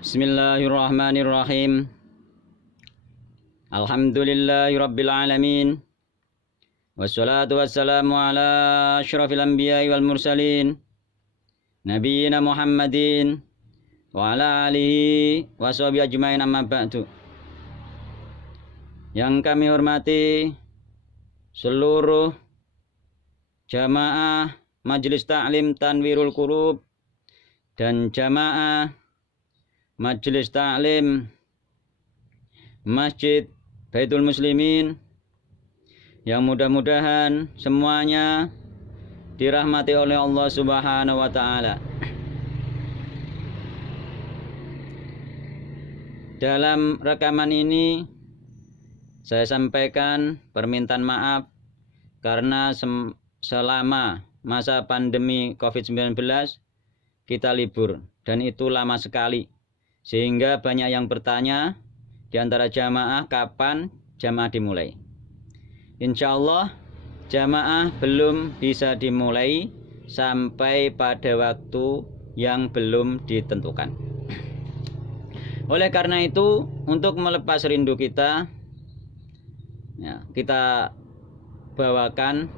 Bismillahirrahmanirrahim. Alhamdulillahirabbil alamin. Wassalatu wassalamu ala asyrafil anbiya'i wal mursalin. Nabiyyina Muhammadin wa ala alihi wa sahbihi ajmain, amma ba'du. Yang kami hormati seluruh jamaah Majelis Ta'lim Tanwirul Qulub dan jamaah Majelis Ta'lim Masjid Baitul Muslimin, yang mudah-mudahan semuanya dirahmati oleh Allah Subhanahu wa Ta'ala. Dalam rekaman ini saya sampaikan permintaan maaf karena selama masa pandemi COVID-19 kita libur, dan itu lama sekali, sehingga banyak yang bertanya di antara jamaah kapan jamaah dimulai. Insya Allah jamaah belum bisa dimulai sampai pada waktu yang belum ditentukan. Oleh karena itu, untuk melepas rindu kita, kita bawakan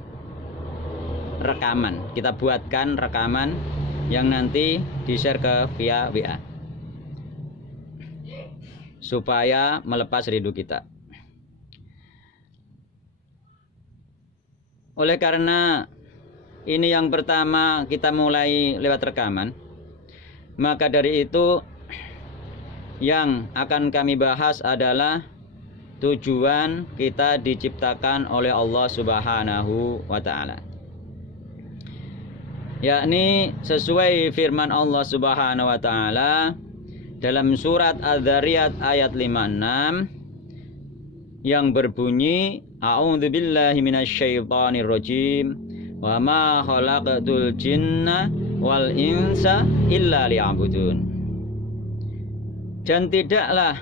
rekaman, kita buatkan rekaman yang nanti di-share ke via WA supaya melepas rindu kita. Oleh karena ini yang pertama kita mulai lewat rekaman, maka dari itu yang akan kami bahas adalah tujuan kita diciptakan oleh Allah Subhanahu wa Ta'ala, yakni sesuai firman Allah Subhanahu wa Ta'ala dalam surat Adz-Dzariyat ayat 56 yang berbunyi, A'udzubillahi minasyaitonirrajim, wa ma khalaqtul jinna wal insa illa liya'budun. Dan tidaklah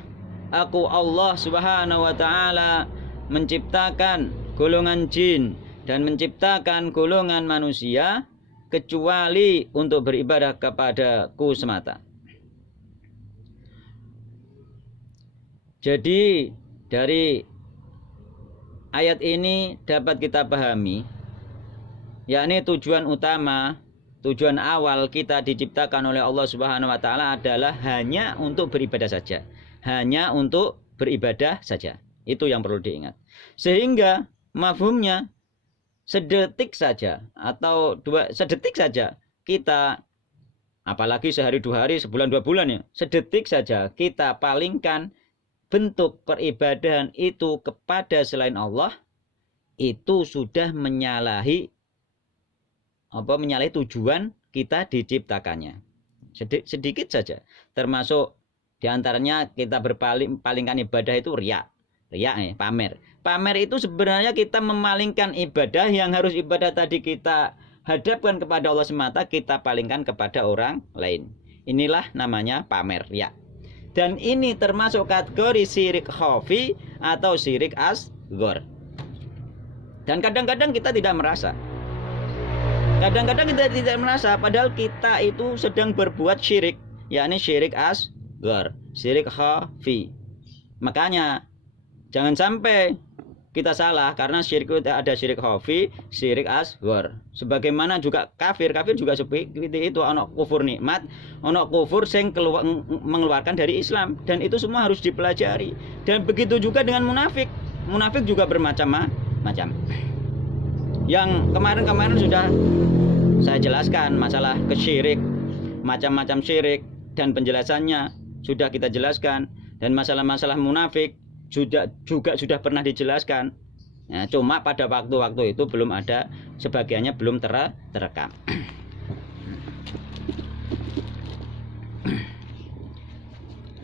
aku Allah Subhanahu wa Ta'ala menciptakan golongan jin dan menciptakan golongan manusia kecuali untuk beribadah kepadaku semata. Jadi dari ayat ini dapat kita pahami, yakni tujuan utama, tujuan awal kita diciptakan oleh Allah Subhanahu wa Ta'ala adalah hanya untuk beribadah saja. Hanya untuk beribadah saja. Itu yang perlu diingat. Sehingga mafhumnya sedetik saja atau sedetik saja kita, apalagi sehari dua hari, sebulan dua bulan ya, sedetik saja kita palingkan bentuk peribadahan itu kepada selain Allah, itu sudah menyalahi tujuan kita diciptakannya. Sedikit saja, termasuk diantaranya kita berpalingkan ibadah itu riya, pamer. Pamer itu sebenarnya kita memalingkan ibadah yang harus ibadah tadi kita hadapkan kepada Allah semata, kita palingkan kepada orang lain. Inilah namanya pamer, riya. Dan ini termasuk kategori syirik khafi atau syirik asghar. Dan kadang-kadang kita tidak merasa. Kadang-kadang kita tidak merasa padahal kita itu sedang berbuat syirik, yakni syirik asghar, syirik khafi. Makanya jangan sampai kita salah, karena syirik itu ada syirik khafi, syirik asghar. Sebagaimana juga kafir juga seperti itu, ono kufur nikmat, ono kufur sing mengeluarkan dari Islam, dan itu semua harus dipelajari. Dan begitu juga dengan munafik. Munafik juga bermacam-macam. Yang kemarin sudah saya jelaskan masalah kesyirik, macam-macam syirik, dan penjelasannya sudah kita jelaskan, dan masalah-masalah munafik juga sudah pernah dijelaskan. Nah, cuma pada waktu-waktu itu belum ada, sebagiannya belum terekam.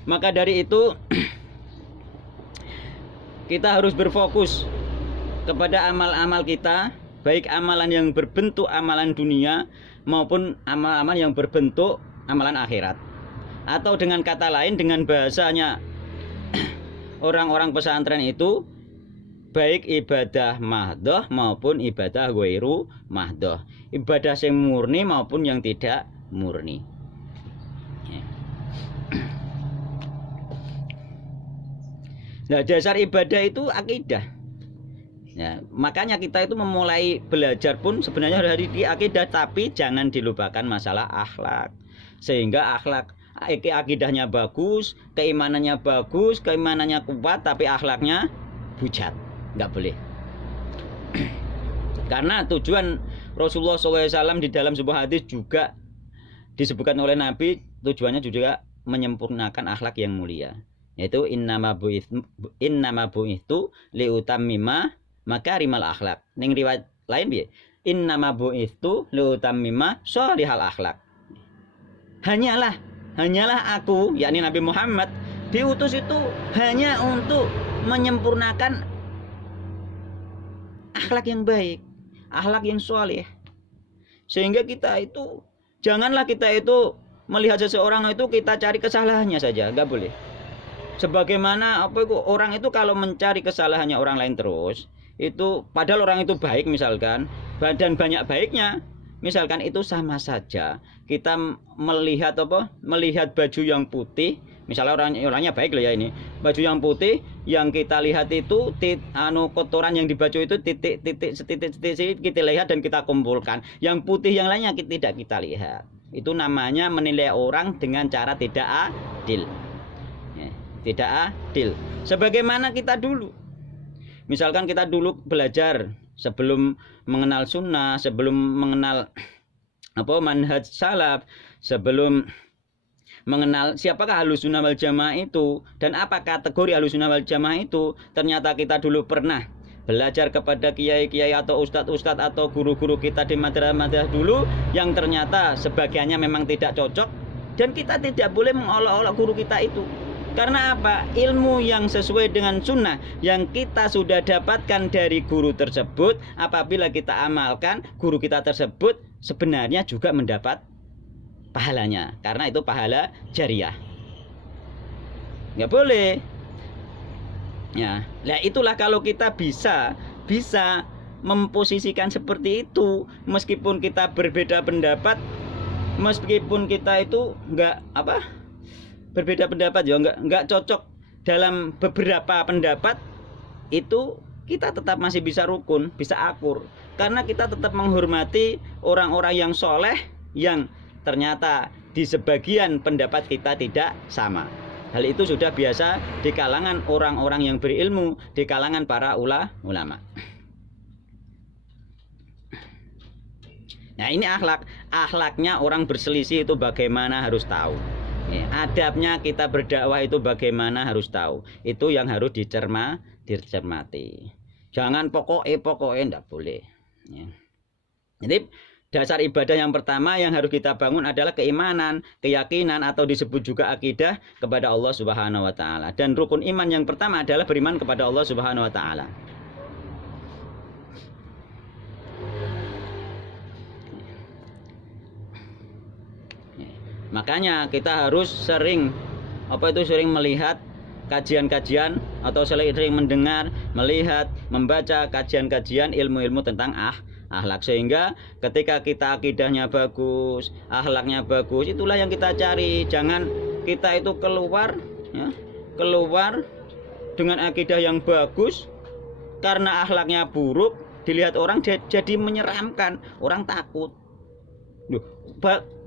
Maka dari itu kita harus berfokus kepada amal-amal kita, baik amalan yang berbentuk amalan dunia maupun amal-amal yang berbentuk amalan akhirat. Atau dengan kata lain, dengan bahasanya orang-orang pesantren itu, baik ibadah mahdoh maupun ibadah ghairu mahdoh, ibadah yang murni maupun yang tidak murni. Nah, dasar ibadah itu akidah. Ya, makanya kita itu memulai belajar pun sebenarnya dari di akidah, tapi jangan dilupakan masalah akhlak. Sehingga akhlak akidahnya bagus, keimanannya bagus, keimanannya kuat, tapi akhlaknya bujat. Nggak boleh. Karena tujuan Rasulullah SAW di dalam sebuah hadis juga disebutkan oleh Nabi, tujuannya juga menyempurnakan akhlak yang mulia. Yaitu innama bu'ithu liutammima makarimal akhlak. Ning riwayat lain piye? Innama bu'ithu liutammima shalihal akhlak. Hanyalah aku, yakni Nabi Muhammad, diutus itu hanya untuk menyempurnakan akhlak yang baik, akhlak yang shalih. Sehingga kita itu janganlah kita itu melihat seseorang itu kita cari kesalahannya saja, enggak boleh. Sebagaimana orang itu kalau mencari kesalahannya orang lain terus, itu padahal orang itu baik misalkan, dan banyak baiknya, misalkan itu sama saja. Kita melihat melihat baju yang putih, misalnya orangnya baik loh ya ini, baju yang putih yang kita lihat itu kotoran yang di baju itu titik kita lihat dan kita kumpulkan. Yang putih yang lainnya tidak kita lihat. Itu namanya menilai orang dengan cara tidak adil. Tidak adil. Sebagaimana kita dulu. Misalkan kita dulu belajar sebelum mengenal sunnah, sebelum mengenal manhaj salaf, sebelum mengenal siapakah Ahlussunnah wal Jamaah itu dan apa kategori Ahlussunnah wal Jamaah itu, ternyata kita dulu pernah belajar kepada kiai-kiai atau ustadz-ustadz atau guru-guru kita di madrasah dulu yang ternyata sebagiannya memang tidak cocok, dan kita tidak boleh mengolok-olok guru kita itu. Karena apa? Ilmu yang sesuai dengan sunnah yang kita sudah dapatkan dari guru tersebut, apabila kita amalkan, guru kita tersebut sebenarnya juga mendapat pahalanya. Karena itu pahala jariah. Nggak boleh. Ya, nah itulah kalau kita bisa memposisikan seperti itu, meskipun kita berbeda pendapat, meskipun kita itu berbeda pendapat ya, nggak cocok dalam beberapa pendapat, itu kita tetap masih bisa rukun, bisa akur, karena kita tetap menghormati orang-orang yang soleh yang ternyata di sebagian pendapat kita tidak sama. Hal itu sudah biasa di kalangan orang-orang yang berilmu, di kalangan para ulama. Nah, ini akhlaknya orang berselisih itu bagaimana harus tahu. Adabnya kita berdakwah itu bagaimana harus tahu. Itu yang harus dicermati. Jangan pokoknya enggak boleh. Ya. Jadi dasar ibadah yang pertama yang harus kita bangun adalah keimanan, keyakinan atau disebut juga akidah kepada Allah Subhanahu wa taala. Dan rukun iman yang pertama adalah beriman kepada Allah Subhanahu wa taala. Makanya kita harus sering melihat kajian-kajian atau sering mendengar, melihat, membaca kajian-kajian ilmu-ilmu tentang akhlak, sehingga ketika kita akidahnya bagus, akhlaknya bagus, itulah yang kita cari. Jangan kita itu keluar dengan akidah yang bagus, karena akhlaknya buruk, dilihat orang jadi menyeramkan, orang takut.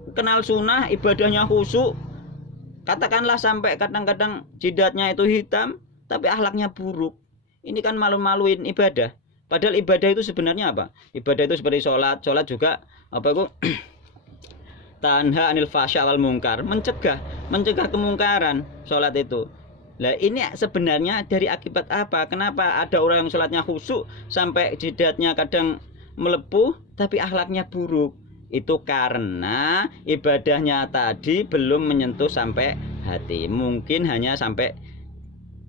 Kenal sunnah, ibadahnya khusyuk, katakanlah sampai kadang-kadang jidatnya itu hitam, tapi akhlaknya buruk. Ini kan malu-maluin ibadah. Padahal ibadah itu sebenarnya apa? Ibadah itu seperti sholat juga tanha anil fasya wal mungkar, mencegah kemungkaran. Sholat itu. Nah, ini sebenarnya dari akibat apa? Kenapa ada orang yang sholatnya khusyuk sampai jidatnya kadang melepuh, tapi akhlaknya buruk? Itu karena ibadahnya tadi belum menyentuh sampai hati. Mungkin hanya sampai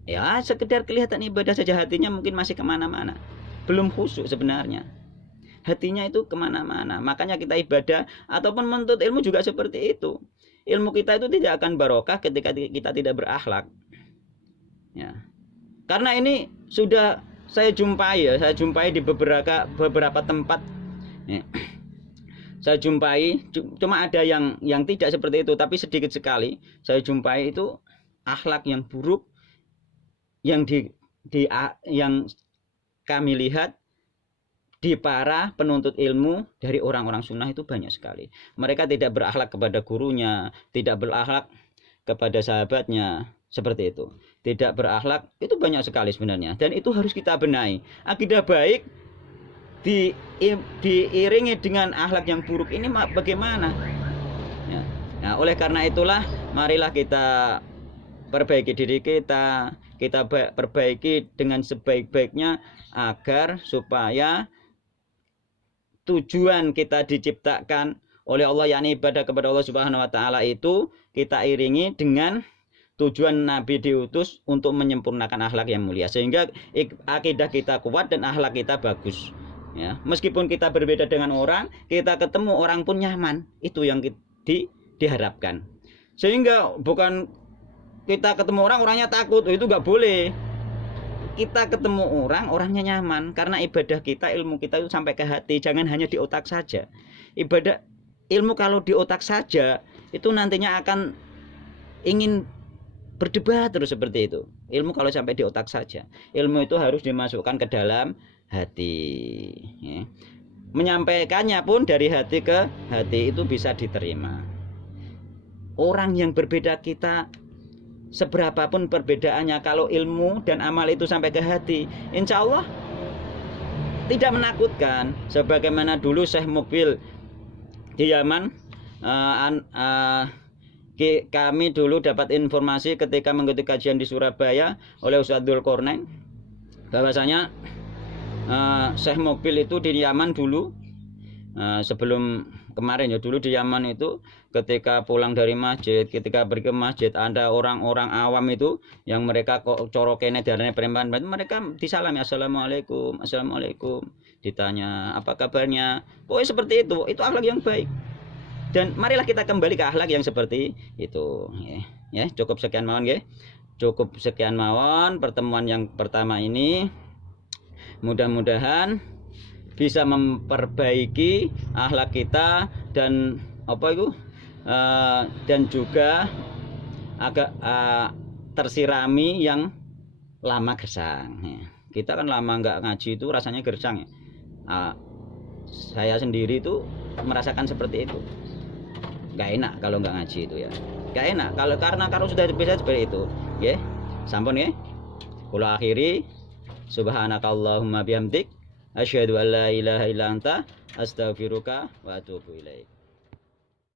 ya sekedar kelihatan ibadah saja, hatinya mungkin masih kemana-mana, belum khusyuk sebenarnya, hatinya itu kemana-mana. Makanya kita ibadah ataupun menuntut ilmu juga seperti itu. Ilmu kita itu tidak akan barokah ketika kita tidak berakhlak ya. Karena ini sudah saya jumpai di beberapa tempat ya. Saya jumpai, cuma ada yang tidak seperti itu, tapi sedikit sekali saya jumpai itu akhlak yang buruk, yang yang kami lihat di para penuntut ilmu dari orang-orang sunnah itu banyak sekali. Mereka tidak berakhlak kepada gurunya, tidak berakhlak kepada sahabatnya, seperti itu. Tidak berakhlak, itu banyak sekali sebenarnya. Dan itu harus kita benahi. Akidah baik diiringi dengan akhlak yang buruk ini bagaimana? Ya. Nah, oleh karena itulah marilah kita perbaiki diri kita perbaiki dengan sebaik-baiknya agar supaya tujuan kita diciptakan oleh Allah, yakni ibadah kepada Allah Subhanahu wa taala, itu kita iringi dengan tujuan Nabi diutus untuk menyempurnakan akhlak yang mulia, sehingga akidah kita kuat dan akhlak kita bagus. Ya, meskipun kita berbeda dengan orang, kita ketemu orang pun nyaman. Itu yang diharapkan. Sehingga bukan kita ketemu orang, orangnya takut, itu nggak boleh. Kita ketemu orang, orangnya nyaman, karena ibadah kita, ilmu kita itu sampai ke hati, jangan hanya di otak saja. Ibadah ilmu kalau di otak saja, itu nantinya akan ingin berdebat terus seperti itu. Ilmu kalau sampai di otak saja, ilmu itu harus dimasukkan ke dalam hati. Ya. Menyampaikannya pun dari hati ke hati itu bisa diterima. Orang yang berbeda kita, seberapapun perbedaannya, kalau ilmu dan amal itu sampai ke hati, insya Allah tidak menakutkan. Sebagaimana dulu Syekh Mukbil di Yaman, kami dulu dapat informasi ketika mengikuti kajian di Surabaya oleh Ustadz Dzulqarnain, bahwasanya Syekh Mukbil itu di Yaman dulu, sebelum kemarin ya, dulu di Yaman itu ketika pulang dari masjid, ketika pergi ke masjid, ada orang-orang awam itu yang mereka kok corokene darahnya perempuan, mereka disalami, assalamualaikum, assalamualaikum, ditanya apa kabarnya. Pokoknya seperti itu akhlak yang baik. Dan marilah kita kembali ke akhlak yang seperti itu. Ya, cukup sekian mawon ya. Cukup sekian mawon pertemuan yang pertama ini. Mudah-mudahan bisa memperbaiki akhlak kita dan dan juga agak tersirami yang lama gersang. Kita kan lama nggak ngaji itu rasanya gersang ya. Saya sendiri itu merasakan seperti itu. Nggak enak kalau nggak ngaji itu ya. Nggak enak karena sudah bisa seperti itu. Ya, sampun ya. Kula akhiri, subhanakallahumma bihamdik, asyhadu an la ilaha illa anta, astaghfiruka wa atubu ilaik.